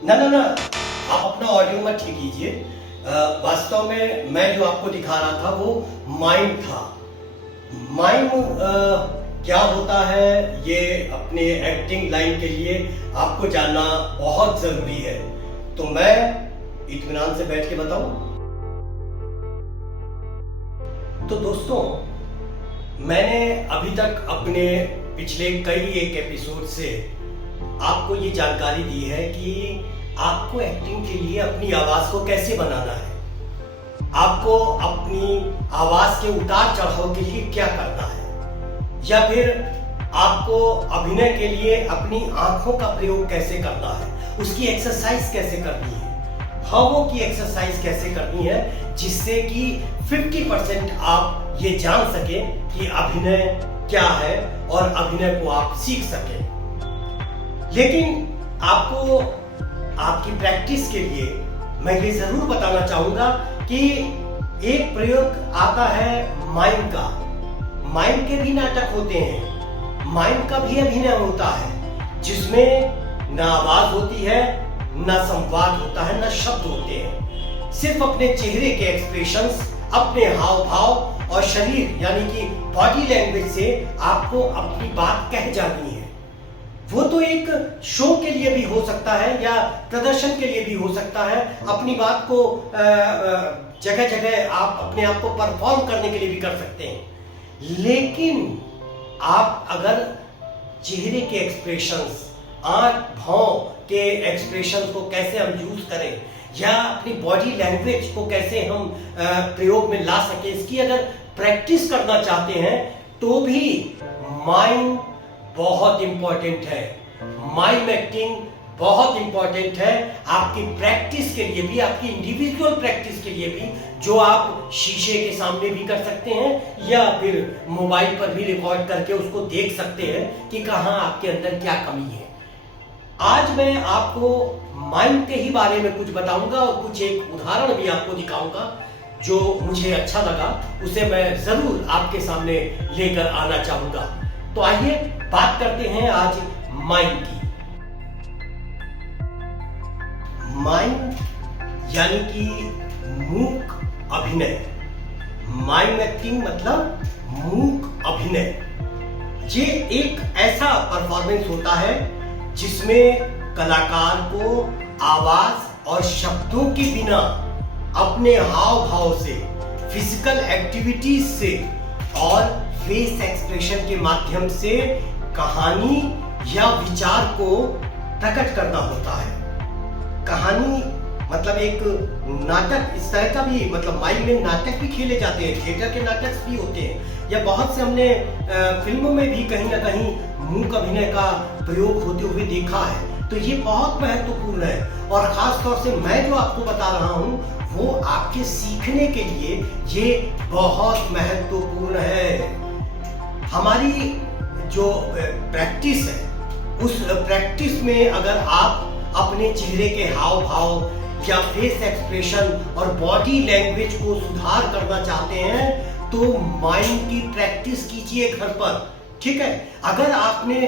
ना ना ना, आप अपना ऑडियो मत ठीक कीजिए। वास्तव में मैं जो आपको दिखा रहा था वो माइम था। माइम क्या होता है ये अपने एक्टिंग लाइन के लिए आपको जानना बहुत जरूरी है। तो मैं इत्मीनान से बैठ के बताऊं। तो दोस्तों, मैंने अभी तक अपने पिछले कई एक एपिसोड से आपको ये जानकारी दी है कि आपको एक्टिंग के लिए अपनी आवाज को कैसे बनाना है, आपको अपनी आवाज के उतार चढ़ाव के लिए क्या करना है, या फिर आपको अभिनय के लिए अपनी आंखों का प्रयोग कैसे करना है, उसकी एक्सरसाइज कैसे करनी है, भावों की एक्सरसाइज कैसे करनी है, जिससे कि 50% आप ये जान सके कि अभिनय क्या है और अभिनय को आप सीख सकें। लेकिन आपको आपकी प्रैक्टिस के लिए मैं ये जरूर बताना चाहूंगा कि एक प्रयोग आता है माइम का। माइम के भी नाटक होते हैं, माइम का भी अभिनय होता है, जिसमें ना आवाज होती है, ना संवाद होता है, ना शब्द होते हैं। सिर्फ अपने चेहरे के एक्सप्रेशंस, अपने हाव भाव और शरीर यानी कि बॉडी लैंग्वेज से आपको अपनी बात कह जानी है। वो तो एक शो के लिए भी हो सकता है या प्रदर्शन के लिए भी हो सकता है। अपनी बात को जगह जगह आप अपने आप को परफॉर्म करने के लिए भी कर सकते हैं। लेकिन आप अगर चेहरे के एक्सप्रेशंस, आंख भाव के एक्सप्रेशंस को कैसे हम यूज करें या अपनी बॉडी लैंग्वेज को कैसे हम प्रयोग में ला सके, इसकी अगर प्रैक्टिस करना चाहते हैं तो भी माइम बहुत इंपॉर्टेंट है। माइम एक्टिंग बहुत इंपॉर्टेंट है आपकी प्रैक्टिस के लिए भी, आपकी इंडिविजुअल प्रैक्टिस के लिए भी, जो आप शीशे के सामने भी कर सकते हैं या फिर मोबाइल पर भी रिकॉर्ड करके उसको देख सकते हैं कि कहां आपके अंदर क्या कमी है। आज मैं आपको माइम के ही बारे में कुछ बताऊंगा और कुछ एक उदाहरण भी आपको दिखाऊंगा जो मुझे अच्छा लगा, उसे मैं जरूर आपके सामने लेकर आना चाहूंगा। तो आइए बात करते हैं आज माइम की। माइम यानी कि मूक अभिनय। माइम एक्टिंग मतलब मूक अभिनय। ये एक ऐसा परफॉर्मेंस होता है जिसमें कलाकार को आवाज और शब्दों के बिना अपने हाव भाव से, फिजिकल एक्टिविटीज से और फेस एक्सप्रेशन के माध्यम से कहानी या विचार को प्रकट करना होता है। कहानी मतलब एक नाटक, इस तरह का भी, मतलब माइम में नाटक भी खेले जाते हैं, थिएटर के नाटक भी होते हैं, या बहुत से हमने फिल्मों में भी कहीं ना कहीं मूक अभिनय का प्रयोग होते हुए देखा है। तो ये बहुत महत्वपूर्ण है और खास तौर से मैं जो आपको बता रहा हूँ वो आपके सीखने के लिए ये बहुत महत्वपूर्ण है। हमारी जो प्रैक्टिस है, उस प्रैक्टिस में अगर आप अपने चेहरे के हाव भाव या फेस एक्सप्रेशन और बॉडी लैंग्वेज को सुधार करना चाहते हैं तो माइम की प्रैक्टिस कीजिए घर पर, ठीक है। अगर आपने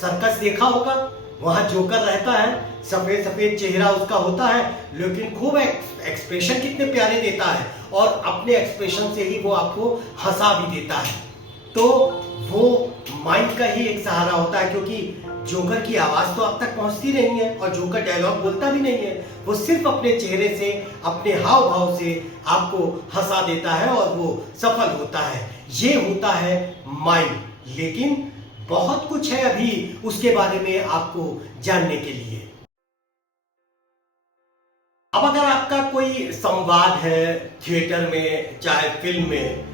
सर्कस देखा होगा, वहां जोकर रहता है, सफेद सफेद चेहरा उसका होता है, लेकिन खूब एक्सप्रेशन कितने प्यारे देता है और अपने एक्सप्रेशन से ही वो आपको हंसा भी देता है। तो वो माइंड का ही एक सहारा होता है, क्योंकि जोकर की आवाज तो अब तक पहुंचती नहीं है और जोकर डायलॉग बोलता भी नहीं है। वो सिर्फ अपने चेहरे से, अपने हाव भाव से आपको हंसा देता है और वो सफल होता है। ये होता है माइम। लेकिन बहुत कुछ है अभी उसके बारे में आपको जानने के लिए। अब अगर आपका कोई संवाद है थिएटर में, चाहे फिल्म में,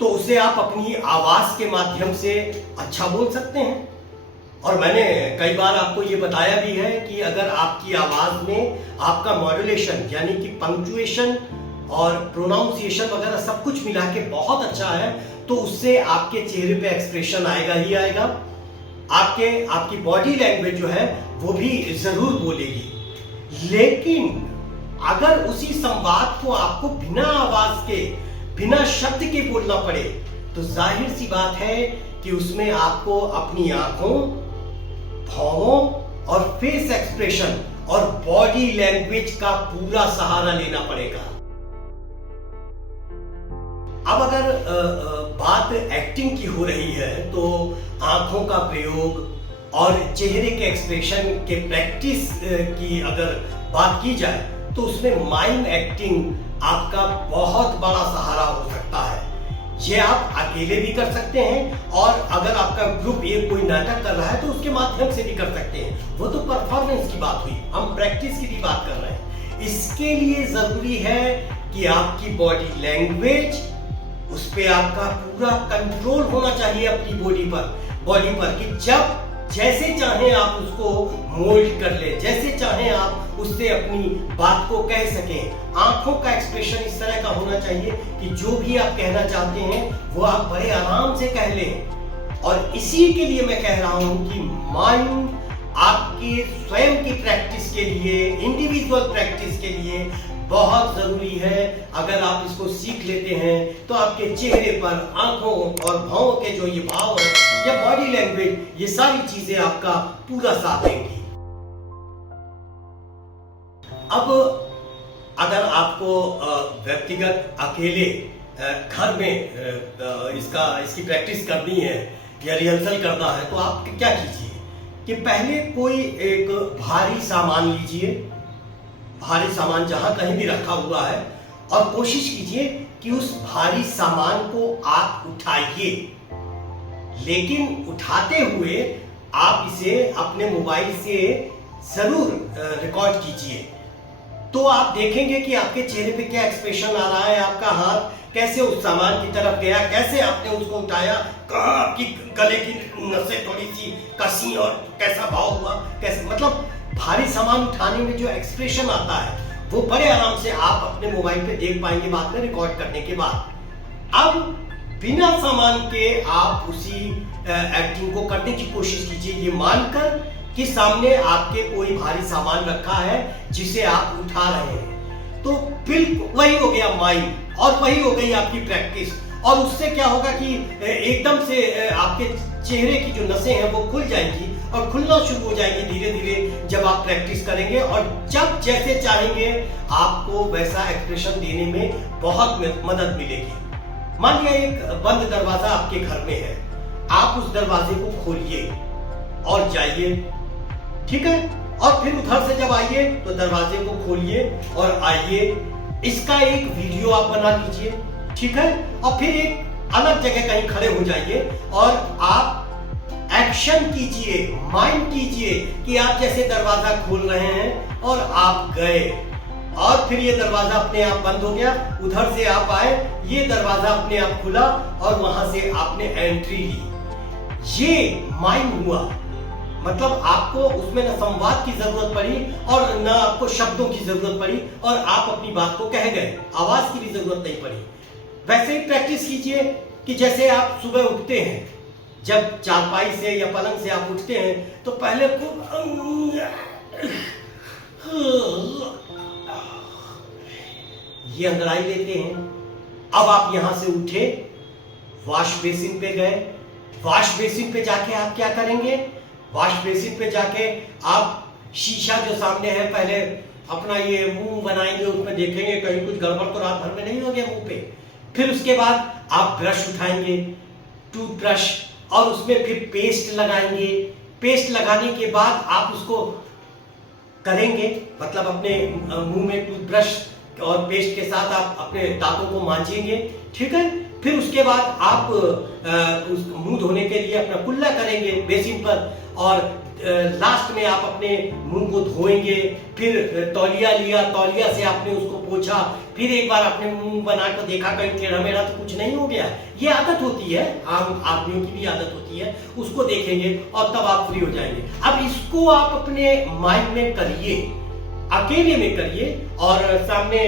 तो उसे आप अपनी आवाज के माध्यम से अच्छा बोल सकते हैं। और मैंने कई बार आपको ये बताया भी है कि अगर आपकी आवाज में आपका मॉड्यूलेशन यानी कि पंक्चुएशन और प्रोनाउंसिएशन वगैरह सब कुछ मिला के बहुत अच्छा है तो उससे आपके चेहरे पे एक्सप्रेशन आएगा ही आएगा। आपकी बॉडी लैंग्वेज जो है वो भी जरूर बोलेगी। लेकिन अगर उसी संवाद को आपको बिना आवाज के, बिना शब्द के बोलना पड़े तो जाहिर सी बात है कि उसमें आपको अपनी आंखों, भावों और फेस एक्सप्रेशन और बॉडी लैंग्वेज का पूरा सहारा लेना पड़ेगा। अब अगर बात एक्टिंग की हो रही है तो आंखों का प्रयोग और चेहरे के एक्सप्रेशन के प्रैक्टिस की अगर बात की जाए तो उसमें माइम एक्टिंग आपका बहुत बड़ा सहारा हो सकता है। ये आप अकेले भी कर सकते हैं और अगर आपका ग्रुप ये कोई नाटक कर रहा है तो उसके माध्यम से भी कर सकते हैं। वो तो परफॉर्मेंस की बात हुई, हम प्रैक्टिस की भी बात कर रहे हैं। इसके लिए जरूरी है कि आपकी बॉडी लैंग्वेज, उस पर आपका पूरा कंट्रोल होना चाहिए अपनी बॉडी पर कि जब जैसे चाहें आप उसको मोल्ड कर ले, जैसे चाहें आप उससे अपनी बात को कह सकें। आंखों का एक्सप्रेशन इस तरह का होना चाहिए कि जो भी आप कहना चाहते हैं वो आप बड़े आराम से कह लें। और इसी के लिए मैं कह रहा हूं कि माइंड आपके स्वयं की प्रैक्टिस के लिए, इंडिविजुअल प्रैक्टिस के लिए बहुत जरूरी है। अगर आप इसको सीख लेते हैं तो आपके चेहरे पर, आंखों और भावों के जो ये भाव है या बॉडी लैंग्वेज, ये सारी चीजें आपका पूरा साथ देंगी। अब अगर आपको व्यक्तिगत अकेले घर में इसकी प्रैक्टिस करनी है या रिहर्सल करना है तो आप क्या कीजिए कि पहले कोई एक भारी सामान लीजिए, भारी सामान जहां कहीं भी रखा हुआ है, और कोशिश कीजिए कि उस भारी सामान को आप उठाइए। लेकिन उठाते हुए आप इसे अपने मोबाइल से जरूर रिकॉर्ड कीजिए। तो आप देखेंगे कि आपके चेहरे पे क्या एक्सप्रेशन आ रहा है, आपका हाथ कैसे उस सामान की तरफ गया, कैसे आपने उसको उठाया, कहाँ आपकी गले की नसें थोड़ी सी कसी और कैसा भाव हुआ, कैसे, मतलब भारी सामान उठाने में जो एक्सप्रेशन आता है वो बड़े आराम से आप अपने मोबाइल पे देख पाएंगे बाद में रिकॉर्ड करने के बाद। अब बिना सामान के आप उसी एक्टिंग को करने की कोशिश कीजिए, ये मानकर कि सामने आपके कोई भारी सामान रखा है जिसे आप उठा रहे हैं। तो बिल्कुल वही हो गया माइंड और वही हो गई आपकी प्रैक्टिस। और उससे क्या होगा कि एकदम से आपके चेहरे की जो नसें हैं वो खुल जाएंगी और खुलना शुरू हो जाएंगी धीरे धीरे जब आप प्रैक्टिस करेंगे। और जब जैसे चाहेंगे आपको वैसा एक्सप्रेशन देने में बहुत मदद मिलेगी। मान लिया एक बंद दरवाजा आपके घर में है, आप उस दरवाजे को खोलिए और जाइए, ठीक है, और फिर उधर से जब आइए तो दरवाजे को खोलिए और आइए। इसका एक वीडियो आप बना लीजिए, ठीक है, और फिर एक अलग जगह कहीं खड़े हो जाइए और आप एक्शन कीजिए, माइंड कीजिए कि आप जैसे दरवाजा खोल रहे हैं और आप गए और फिर ये दरवाजा अपने आप बंद हो गया, उधर से आप आए, ये दरवाजा अपने आप खुला और वहां से आपने एंट्री ली। ये माइंड हुआ, मतलब आपको उसमें न संवाद की जरूरत पड़ी और न आपको शब्दों की जरूरत पड़ी और आप अपनी बात को कह गए, आवाज की भी जरूरत नहीं पड़ी। वैसे ही प्रैक्टिस कीजिए कि जैसे आप सुबह उठते हैं, जब चारपाई से या पलंग से आप उठते हैं तो पहले ये अंदराई लेते हैं। अब आप यहां से उठे, वॉश बेसिन पे गए, वॉश बेसिन पे जाके आप क्या करेंगे, वॉश बेसिन पे जाके आप शीशा जो सामने है पहले अपना ये मुंह बनाएंगे, उसमें देखेंगे कहीं कुछ गड़बड़ तो रात भर में नहीं हो गया मुंह पे। फिर उसके बाद आप ब्रश उठाएंगे, टूथब्रश, और उसमें फिर पेस्ट लगाएंगे। पेस्ट लगाने के बाद आप उसको करेंगे, मतलब अपने मुंह में टूथब्रश और पेस्ट के साथ आप अपने दांतों को मांजेंगे, ठीक है। फिर उसके बाद आप उस मुंह धोने के लिए अपना कुल्ला करेंगे बेसिन पर और लास्ट में आप अपने मुंह को धोएंगे। फिर तौलिया लिया, तौलिया से आपने उसको पोंछा, फिर एक बार अपने मुंह बना कर देखा कहीं टेढ़ा मेढ़ा तो कुछ नहीं हो गया। ये आदत होती है, आम आदमियों की भी आदत होती है, उसको देखेंगे और तब आप फ्री हो जाएंगे। अब इसको आप अपने माइंड में करिए, अकेले में करिए और सामने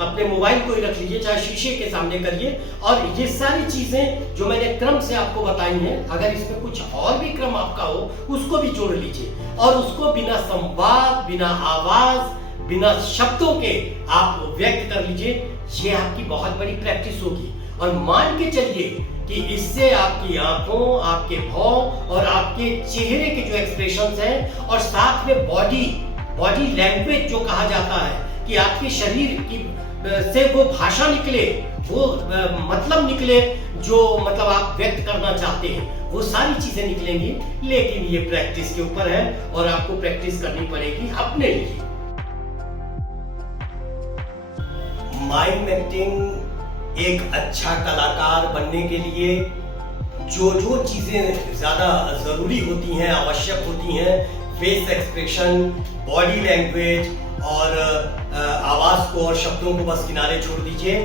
अपने मोबाइल को ही रख लीजिए, चाहे शीशे के सामने करिए। और ये सारी चीजें जो मैंने क्रम से आपको बताई हैं, अगर इसमें कुछ और भी क्रम आपका हो उसको भी जोड़ लीजिए और उसको बिना संवाद, बिना आवाज, बिना शब्दों के आप व्यक्त कर लीजिए। ये आपकी बहुत बड़ी प्रैक्टिस होगी और मान के चलिए कि इससे आपकी आंखों, आपके भाव और आपके चेहरे के जो एक्सप्रेशंस हैं और साथ में बॉडी बॉडी लैंग्वेज जो कहा जाता है कि आपके शरीर की से वो भाषा निकले, वो मतलब निकले जो मतलब आप व्यक्त करना चाहते हैं, वो सारी चीजें निकलेंगी। लेकिन ये प्रैक्टिस के ऊपर है और आपको प्रैक्टिस करनी पड़ेगी अपने लिए। माइम एक्टिंग एक अच्छा कलाकार बनने के लिए जो जो चीजें ज्यादा जरूरी होती हैं, आवश्यक होती हैं, फेस एक्सप्रेशन, बॉडी लैंग्वेज और आवाज को और शब्दों को बस किनारे छोड़ दीजिए,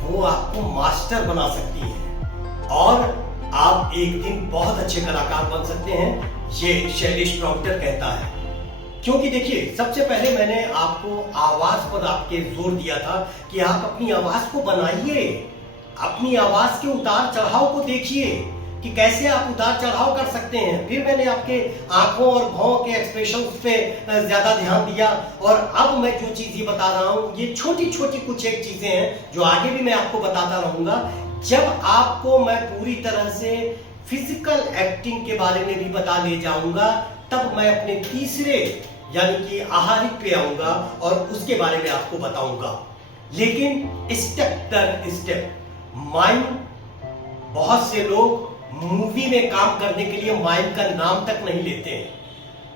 वो आपको मास्टर बना सकती है और आप एक दिन बहुत अच्छे कलाकार बन सकते हैं, ये शैलेश प्रॉम्प्टर कहता है। क्योंकि देखिए, सबसे पहले मैंने आपको आवाज पर आपके जोर दिया था कि आप अपनी आवाज को बनाइए, अपनी आवाज के उतार चढ़ाव को देखिए कि कैसे आप उतार चढ़ाव कर सकते हैं। फिर मैंने आपके आंखों और भावों के एक्सप्रेशन पे ज्यादा ध्यान दिया और अब मैं जो चीज ये बता रहा हूं, ये छोटी छोटी कुछ एक चीजें हैं जो आगे भी मैं आपको बताता रहूंगा। जब आपको मैं पूरी तरह से फिजिकल एक्टिंग के बारे में भी बता ले जाऊंगा, तब मैं अपने तीसरे यानी कि आहारिक पे आऊंगा और उसके बारे में आपको बताऊंगा। लेकिन स्टेप दर स्टेप माइम, बहुत से लोग मूवी में काम करने के लिए माइम का नाम तक नहीं लेते हैं।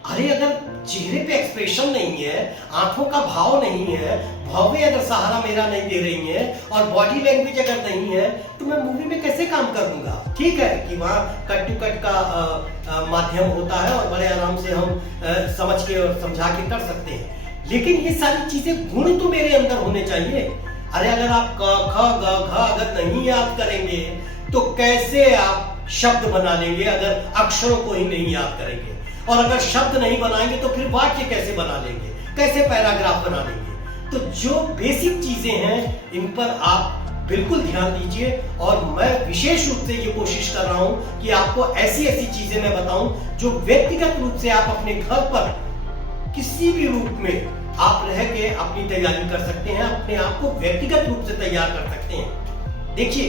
अरे अगर चेहरे पे एक्सप्रेशन नहीं है, आंखों का भाव नहीं है, भावें अगर सहारा मेरा नहीं दे रही है और बॉडी लैंग्वेज अगर नहीं है, तो मैं मूवी में कैसे काम करूंगा। ठीक है कि वहां कट टू कट का माध्यम होता है और बड़े आराम से हम समझ के और समझा के कर सकते हैं, लेकिन ये सारी चीजें गुण तो मेरे अंदर होने चाहिए। अरे अगर आप क ख ग घ अगर नहीं याद करेंगे तो कैसे आप शब्द बना लेंगे अगर अक्षरों को ही नहीं याद करेंगे, और अगर शब्द नहीं बनाएंगे तो फिर वाक्य कैसे बना लेंगे, कैसे पैराग्राफ बना लेंगे। तो जो बेसिक चीजें हैं इन पर आप बिल्कुल ध्यान दीजिए और मैं विशेष रूप से ये कोशिश कर रहा हूं कि आपको ऐसी ऐसी चीजें मैं बताऊं जो व्यक्तिगत रूप से आप अपने घर पर किसी भी रूप में आप रह के अपनी तैयारी कर सकते हैं, अपने आप को व्यक्तिगत रूप से तैयार कर सकते हैं। देखिए,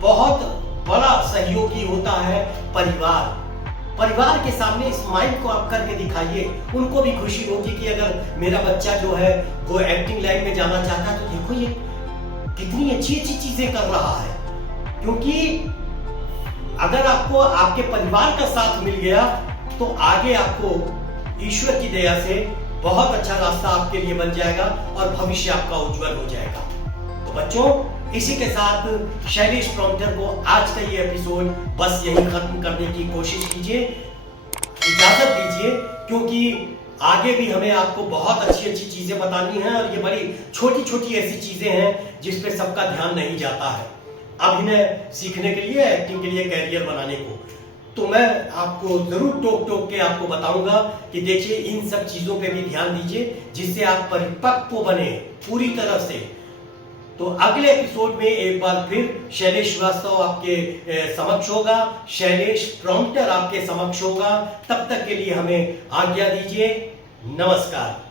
बहुत बड़ा सहयोगी होता है परिवार। परिवार के सामने इस माइंड को आप करके दिखाइए, उनको भी खुशी होगी कि अगर मेरा बच्चा जो है वो एक्टिंग लाइन में जाना चाहता है तो देखो ये कितनी अच्छी अच्छी चीजें कर रहा है। क्योंकि अगर आपको आपके परिवार का साथ मिल गया तो आगे आपको ईश्वर की दया से बहुत अच्छा रास्ता आपके लिए बन जाएगा और भविष्य आपका उज्जवल हो जाएगा। तो बच्चों, इसी के साथ शैलेश प्रॉम्प्टर को आज का ये एपिसोड बस यहीं खत्म करने की कोशिश कीजिए, इजाजत दीजिए, क्योंकि आगे भी हमें आपको बहुत अच्छी अच्छी चीजें बतानी है और ये बड़ी छोटी छोटी ऐसी चीजें हैं जिस पे सबका ध्यान नहीं जाता है अभिनय सीखने के लिए, एक्टिंग के लिए, कैरियर बनाने को। तो मैं आपको जरूर टोक टोक के आपको बताऊंगा कि देखिए इन सब चीजों पे भी ध्यान दीजिए जिससे आप परिपक्व बने पूरी तरह से। तो अगले एपिसोड में एक बार फिर शैलेश श्रीवास्तव आपके समक्ष होगा, शैलेश प्रॉम्प्टर आपके समक्ष होगा। तब तक के लिए हमें आज्ञा दीजिए। नमस्कार।